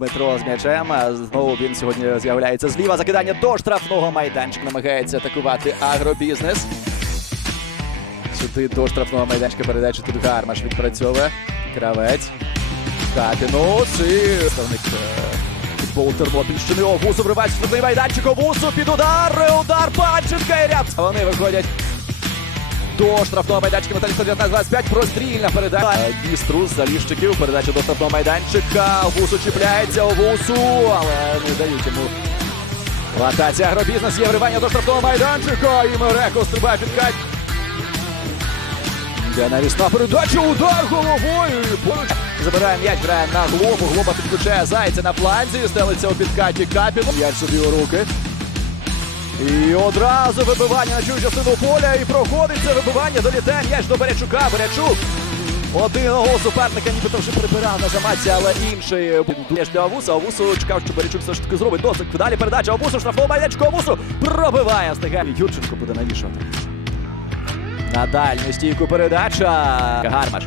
Дмитро з м'ячем. Знову він сьогодні з'являється зліва. Закидання до штрафного майданчика. Намагається атакувати агробізнес. Сюди до штрафного майданчика передача тут Гармаш відпрацьовує. Кравець. Капінус і представник е, футболу Тернопільщини. Овусу вривається штрафний майданчик. Овусу під удар. Удар Панченка і ряд. Вони виходять до штрафного майданчика Металіста 19-25. Прострільна передача. Е, Діструс Заліщиків. Передача до штрафного майданчика. Овусу чіпляється. Овусу, але не дають йому. В атаці агробізнес є вривання до штрафного майданчика. І Мереко стрибає під кать. Йде навісна передача, удар головою. Поруч забирає м'яч, грає на глобу. Глоба підключає зайця на фланзі. Стелиться у підкаті Капін. М'яч собі у руки. І одразу вибивання на чужу частину поля. І проходить це вибивання. Долітає м'яч до Беречука. Беречук. Один гол суперника нібито вже прибирав на замаці, але інший м'яч для Авуса. Авусу чекав, що Беречук все ж таки зробить досить. Далі передача Авусу, штрафного майданчику Авусу. Пробиває, встигає. Юрченко буде навішувати. На дальню стійку передача. Гармаш.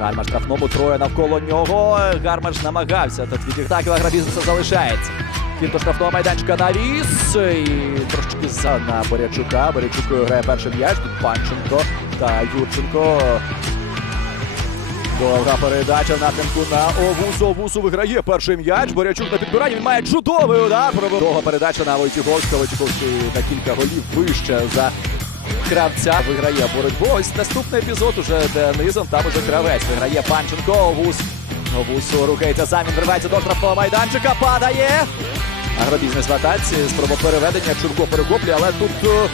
Гармаш штрафному троє навколо нього. Гармаш намагався. Тут від так агробізнесу залишається. Хід до штрафного майданчика навіс. І трошки за на Борячука. Борячук грає перший м'яч. Тут Панченко та Юрченко. Довга передача в напрямку на Овусу. Овусу виграє перший м'яч. Борячук на підбиранні. Він має чудовий удар. Довга передача на Войтюковська. Войтюковський на кілька голів вище за кравця. Виграє боротьбу. Ось наступний епізод уже де низом. Там уже кравець. Виграє Панченко. Овус. Овусу рухається сам. Він вривається до штрафного майданчика. Падає. Агробізнес в атаці. Спроба переведення. Чурко перехоплює, але тут. е,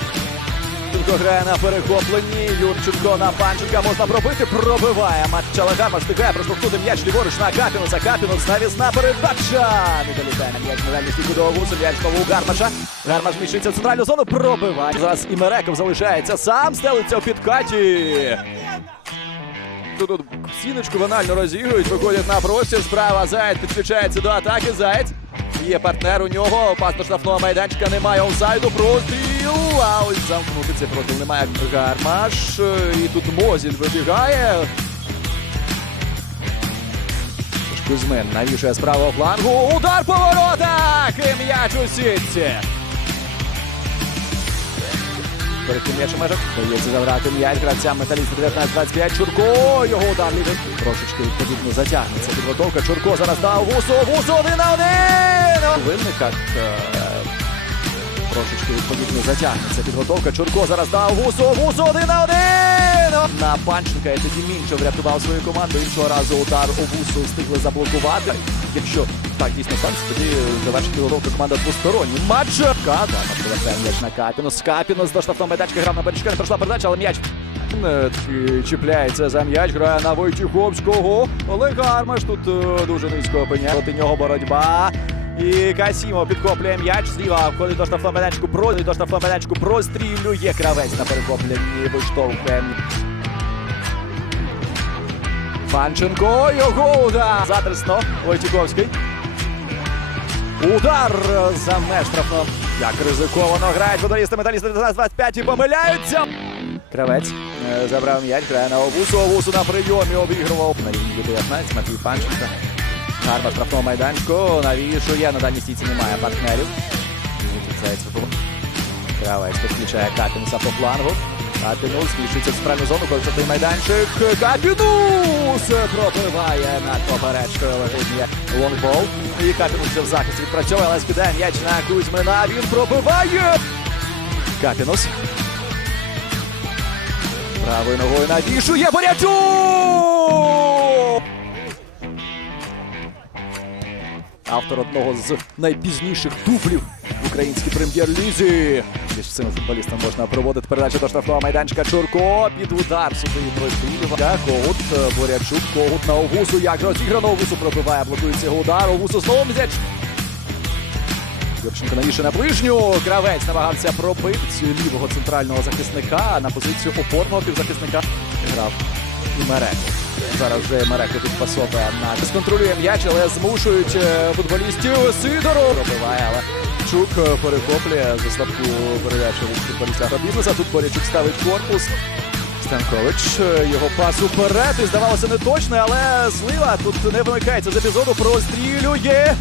Юрченко грає на перехопленні. Юрченко на Панченка можна пробити. Пробиває. Матч Чалагама встигає проштовхнути м'яч ліворуч на Капінуса. Капінус навісна передача. Не долітає на м'яч на дальню стійку до Овусу. М'яч знову у Гармаша. Гармаш міщиться в центральну зону. Пробиває. Зараз і Мереков залишається сам. Стелиться в підкаті. Тут сіночку банально розігрують. Виходять на простір. Справа Заєць підключається до атаки. Заєць. Є партнер у нього. Пас до штрафного майданчика. Немає офсайду. Простріл. А ось замкнути цей простріл немає Гармаш. І тут Мозіль вибігає. Кузьмин навішує з правого флангу. Удар по воротах! У сітці. Перед м'яч у межах. Дається забрати м'яч гравцям металіст 19-25. Чурко. Його удар лівий. Трошечки відповідно затягнеться підготовка. Чурко зараз дав Вусу. Вусу один на один. Е, трошечки відповідно затягнеться підготовка. Чурко зараз дав Вусу. Вусу один на. На Панченка і тоді Мінчо врятував свою команду. Іншого разу удар у Вусу встигли заблокувати. Якщо так дійсно станеться, тоді завершить підготовка команда двосторонній матч. Када на м'яч на Капінус. Капінус до штрафного майданчика грав на Бережка. Не пройшла передача, але м'яч е, чіпляється за м'яч. Грає на Войтюховського. Олег Гармаш тут е, дуже низько опиняє. Проти нього боротьба. І Касімов підкоплює м'яч. Зліва входить до штрафного. Про до штрафного майданчику прострілює кравець на перехопленні. Виштовхує. Панченко. Його удар. Затрисно. Войтюковський. Удар за меж штрафного. Як ризиковано грають футболісти металісти 19-25 і помиляються. Кравець е, забрав м'яч, грає на Овусу. Овусу на прийомі обігрував. На лінії 19 Матвій Панченко. Гарба штрафного майданчику. Навішує. На даній стійці немає партнерів. Кравець підключає Капінуса по флангу. Капінус сміщується в центральну зону, коли майданчик. Капінус пробиває над поперечкою. М'яч. Лонгбол. І Капінус в захисті відпрацьовує, але скидає м'яч на Кузьмина. Він пробиває. Капінус. Правою ногою навішує Борячук! Автор одного з найпізніших дублів українській прем'єр-лізі. Між цими футболістами можна проводити передачу до штрафного майданчика. Чурко під удар сюди прострілював. Когут, е, Борячук, Когут на Овусу. Як розіграно Овусу пробиває, блокується його удар. Овусу знову м'яч. Юрченко навіше на ближню. Кравець намагався пробити лівого центрального захисника на позицію опорного півзахисника. Грав і Мереко. Зараз вже Мереко тут пасовує на контролює м'яч, але змушують е, футболістів Сидоров. Пробиває, але Чук е, перехоплює за слабку передачу від футболіста Агробізнеса. Тут Борячук ставить корпус. Станкович, е, його пас уперед. І здавалося не точно, але слива тут не вимикається з епізоду, прострілює.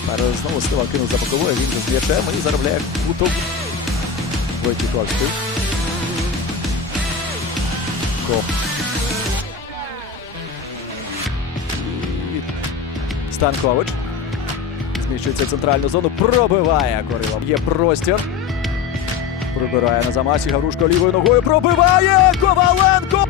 Тепер знову слива кинув за боковою, він з і заробляє куток. Войтіковський. Ко. Станкович. Зміщується в центральну зону, пробиває Корилов. Є простір. Прибирає на замасі Гаврушко лівою ногою. Пробиває Коваленко!